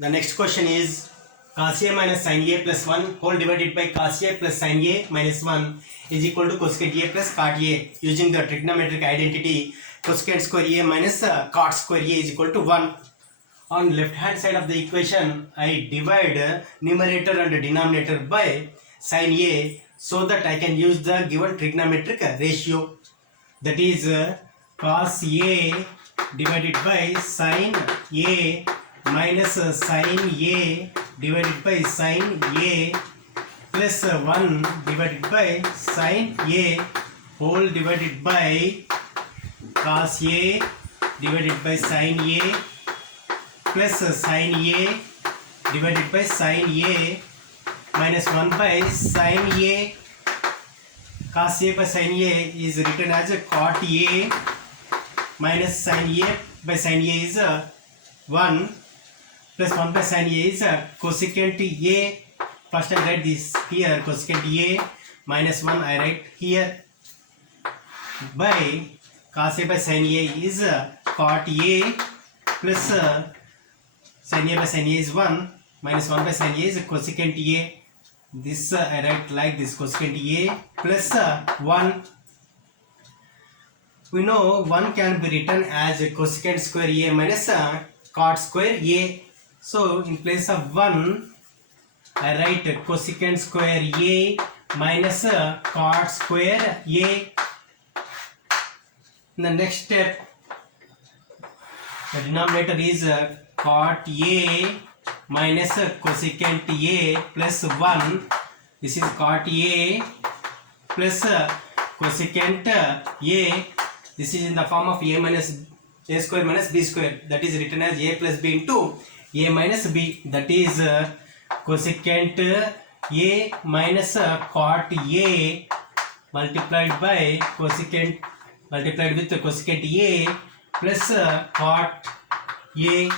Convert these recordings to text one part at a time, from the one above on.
The next question is cos A minus sin A plus 1 whole divided by cos A plus sin A minus 1 is equal to cosecant A plus cot A. Using the trigonometric identity, cosecant square A minus cot square A is equal to 1. On left hand side of the equation, I divide numerator and denominator by sin A so that I can use the given trigonometric ratio. That is cos A divided by sin A minus sin A divided by sin A plus 1 divided by sin A whole divided by cos A divided by sin A plus sin A divided by sin A minus 1 by sin A. Cos A by sin A is written as cot A minus sin A by sin A is 1 plus 1 by sin A is cosecant A. First I write this here, cosecant A minus 1 I write here, by cos A by sin A is cot A plus sin A by sin A is 1 minus 1 by sin A is cosecant A. This I write like this, cosecant A plus 1. We know 1 can be written as cosecant square A minus cot square A. So in place of 1 I write cosecant square A minus cot square A. In the next step, the denominator is cot A minus cosecant A plus 1. This is cot A plus cosecant A. This is in the form of A minus A square minus B square. That is written as A plus B into A minus B. That is cosecant A minus cot A multiplied by cosecant multiplied with cosecant A plus cot A.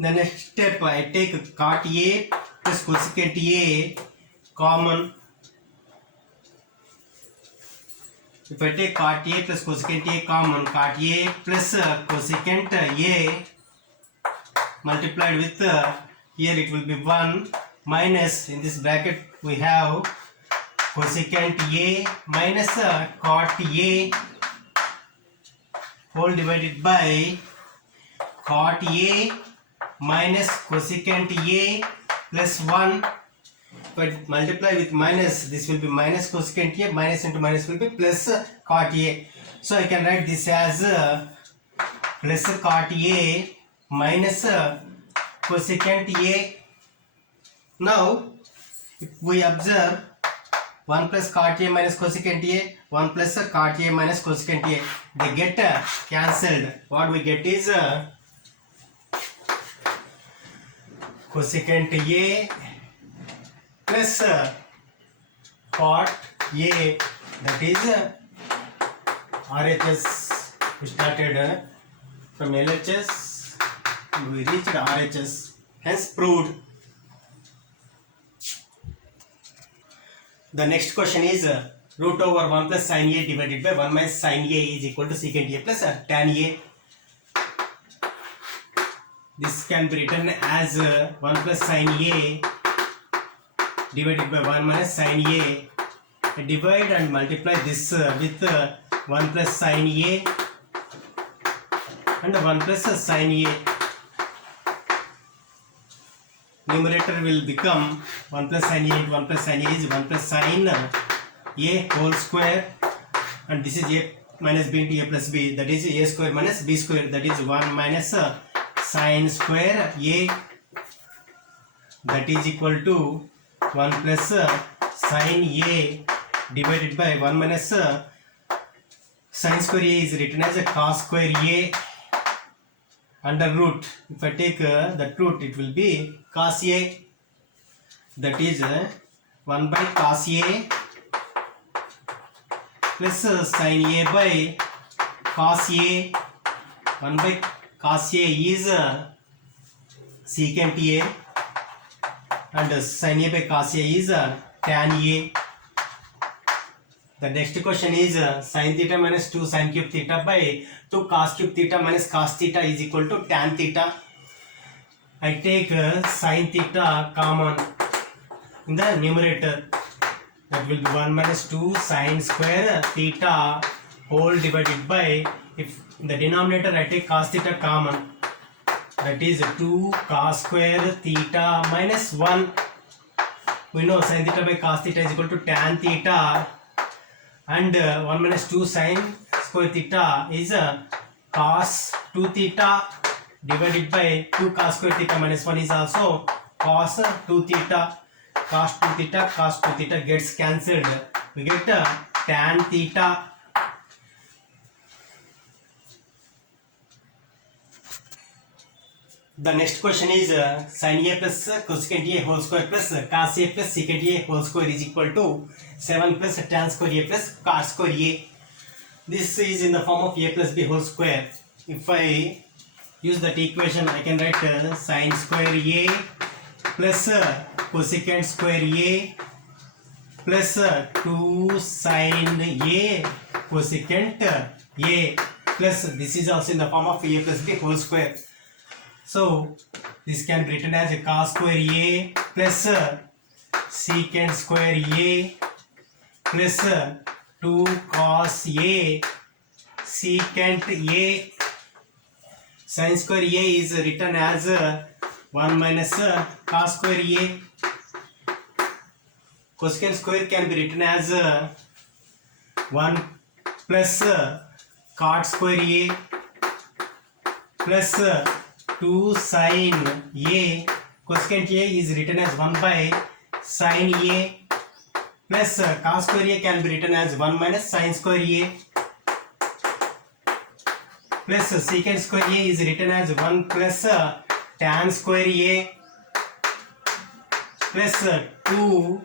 The next step, I take cot A plus cosecant A common. If I take cot A plus cosecant A common, cot A plus cosecant A multiplied with here it will be 1 minus, in this bracket we have cosecant A minus cot A whole divided by cot A minus cosecant A plus 1. But multiply with minus, this will be minus cosecant A, minus into minus will be plus cot A. So I can write this as plus cot A minus cosecant A. Now if we observe 1 plus cot A minus cosecant A, 1 plus cot A minus cosecant A, they get cancelled. What we get is cosecant A plus cot A, that is RHS. We started from LHS and we reached RHS, hence proved. The next question is root over 1 plus sin A divided by 1 minus sin A is equal to secant A plus tan A. This can be written as 1 plus sin A divided by 1 minus sin A. I divide and multiply this with 1 plus sin A and 1 plus sin A. Numerator will become 1 plus sin A into 1 plus sin A is 1 plus sin A whole square, and this is A minus B into A plus B, that is A square minus B square, that is 1 minus sin square A, that is equal to 1 plus sin A divided by 1 minus sin square A is written as a cos square A under root. If I take the root, it will be cos A, that is 1 by cos A plus sin A by cos A. 1 by cos A is secant A and sin A by cos A is tan A. The next question is sin theta minus 2 sin cube theta by 2 cos cube theta minus cos theta is equal to tan theta. I take sin theta common in the numerator. That will be 1 minus 2 sin square theta whole divided by, if in the denominator I take cos theta common, that is 2 cos square theta minus 1. We know sin theta by cos theta is equal to tan theta, and 1 minus 2 sin square theta is cos 2 theta divided by 2 cos square theta minus 1 is also cos 2 theta. Cos 2 theta, cos 2 theta gets cancelled. We get tan theta. The next question is sin a plus cosecant a whole square plus cos a plus secant a whole square is equal to 7 plus tan square a plus cos square a. This is in the form of a plus b whole square. If I use that equation, I can write sin square a plus cosecant square a plus 2 sin a cosecant a plus, this is also in the form of a plus b whole square. So this can be written as a cos square a plus secant square a plus 2 cos a secant a. Sin square a is written as 1 minus cos square a. Cosecant square can be written as 1 plus cot square a plus 2 sin a. Cosecant a is written as 1 by sin a plus cos square a can be written as 1 minus sin square a plus secant square a is written as 1 plus tan square a plus 2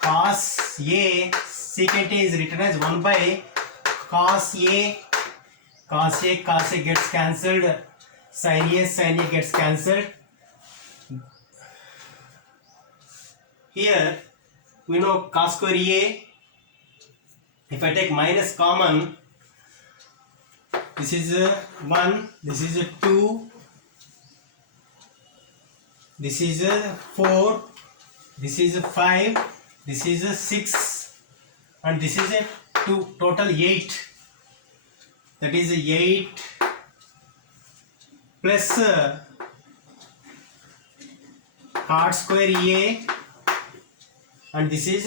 cos a. Secant a is written as 1 by cos a. Cos a gets cancelled. Sin a gets cancelled. Here we know cos square a. If I take minus common, this is 1, this is 2, this is 4, this is 5, this is 6, and this is 2. Total 8. That is 8 plus cot square a, and this is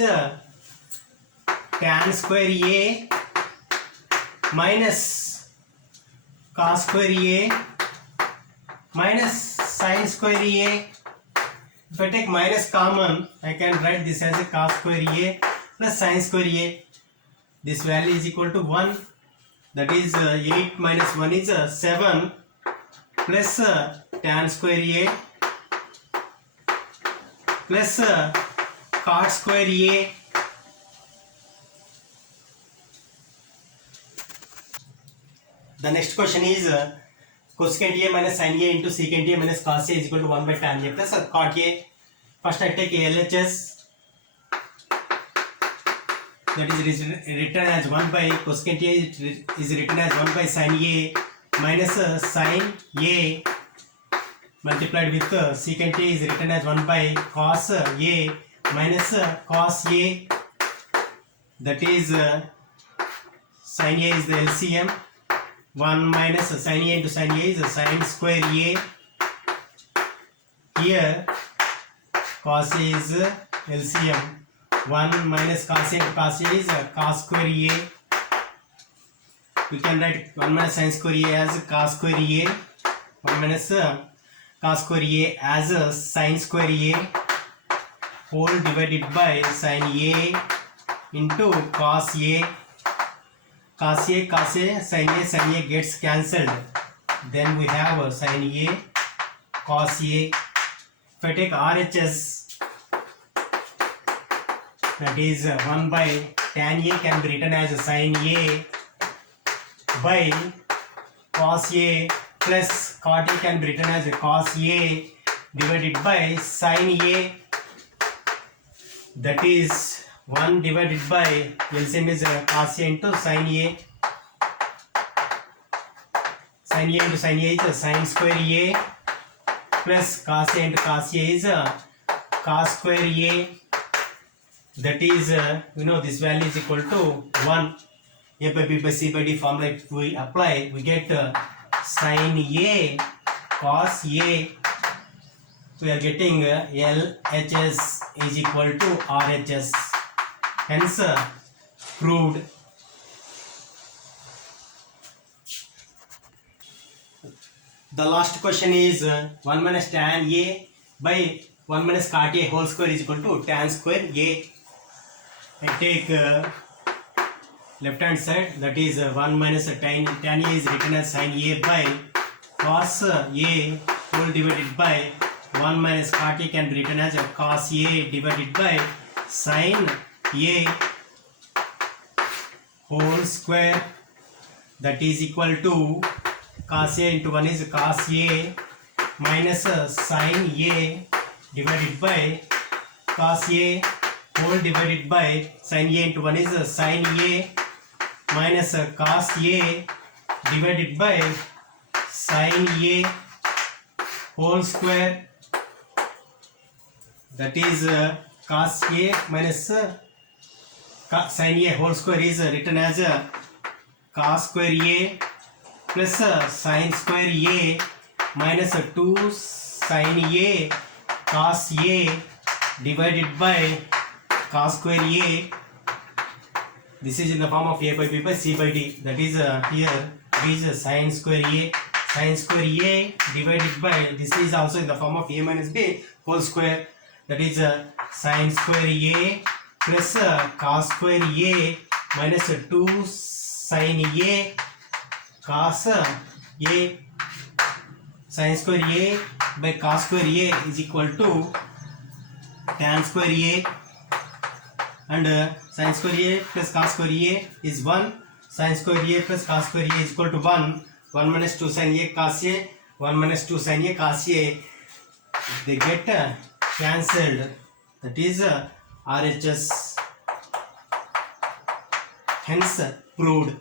tan square a minus cos square a minus sin square a. If I take minus common, I can write this as a cos square a plus sin square a. This value is equal to 1. That is 8 minus 1 is 7 plus tan square a plus cot square a. The next question is cosecant a minus sin a into secant a minus cos a is equal to 1 by tan a plus cot a. First I take LHS. That is written as 1 by cosecant a is written as 1 by sin a minus sin a multiplied with secant a is written as 1 by cos a minus cos a. That is sin a is the LCM. 1 minus sin a into sin a is sin square a. Here cos a is LCM. 1 minus cos a into cos a is cos square a. We can write 1 minus sin square a as cos square a. 1 minus cos square a as sin square a whole divided by sin a into cos a. Cos a, sin a gets cancelled. Then we have sin a, cos a. If I take RHS, that is 1 by tan a can be written as sin a by cos a plus cot a can be written as cos a divided by sin a. That is 1 divided by LCM is cos a into sin a. Sin a into sin a is sin square a plus cos A into cos A is cos square A, that is this value is equal to 1. A by B by C by D formula if we apply, we get sin A cos A. We are getting LHS is equal to RHS. Hence proved. The last question is 1 minus tan A by 1 minus cot A whole square is equal to tan square A. I take left hand side, that is 1 minus tan A is written as sin A by cos A whole divided by 1 minus cot A can be written as cos A divided by sin A whole square, that is equal to cos A into 1 is cos A minus sin A divided by cos A whole divided by sin A into 1 is sin A minus cos A divided by sin A whole square, that is cos A minus sin A whole square is written as cos square A plus sin square A minus 2 sin A cos A divided by cos square A. This is in the form of A by B by C by D, that is here is sin square A. Sin square A divided by, this is also in the form of A minus B whole square, that is sin square A plus cos square A minus 2 sin A cos A. Sin square A by cos square A is equal to tan square A, and sin square A plus cos square A is 1. Sin square A plus cos square A is equal to 1. 1 minus 2 sin A cos A, 1 minus 2 sin A cos A, they get cancelled, that is RHS. Hence proved.